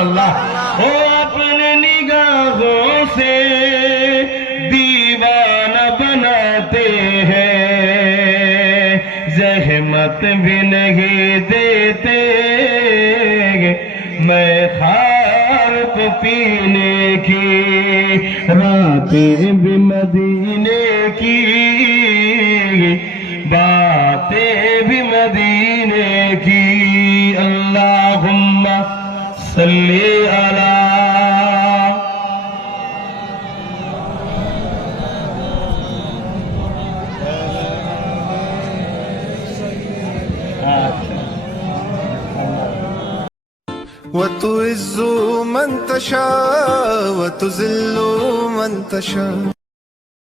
अल्लाह। ओ अपने निगाहों से दीवाना बनाते हैं, जहमत भी नहीं देते मैं खार को पीने की, रातें भी मदीने की, बातें भी मदीने की। अल्लाहुम्मा सल्ली अला وتعز من تشاء وتذل من تشاء